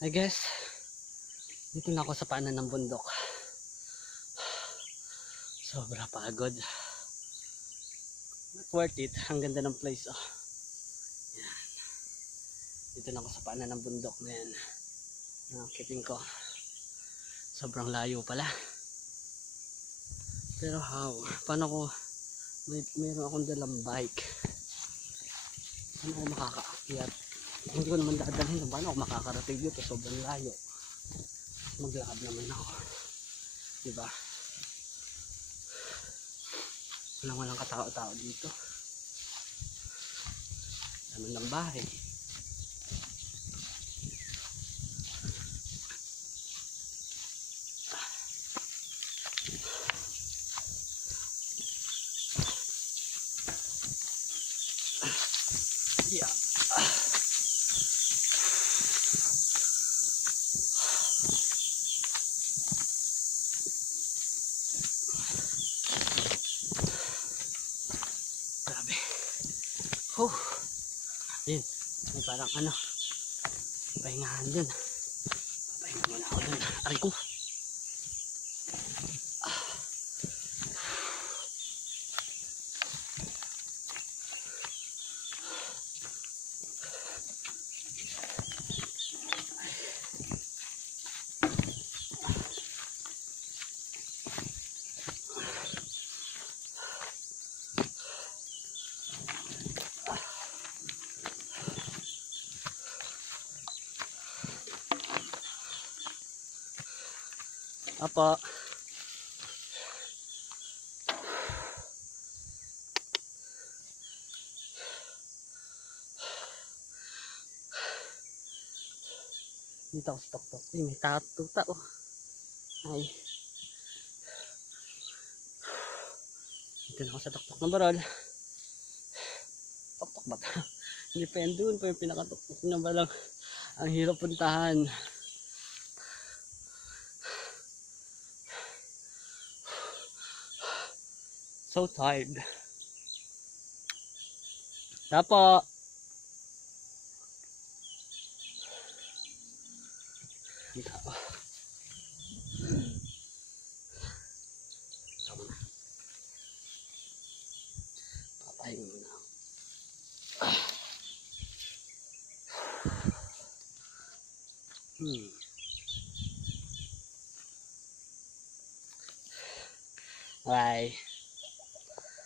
I guess dito na ako sa paanan ng bundok. Sobra pagod. Not worth it. Ang ganda ng place. Oh. Yan. Dito na ako sa paanan ng bundok na yan. Nakiting ko. Sobrang layo pala. Pero how? Paano ko? Mayroon akong dalang bike. Paano ako makakaakyat? Hindi ko naman dadalhin. Paano ako makakarating dito? Sobrang layo. Maglakad naman ako. Diba? Walang katao-tao dito. Naman ng bahay. Yeah. Grabe. Oh. Ayun. May parang ano. Pahingahan dun. Pahinga muna ako dun. Aray ko. Apa. Dito ako sa tuktok. Ay, may tuta oh. Ay. Dito na ako sa tuktok ng barol. Tuktok ba ito? Hindi pa yan doon pa yung pinakatuktok ng barol. Ang hirap puntahan. So tired. Tapo. Tapo. Tama na. Papahinga muna ako. Bye.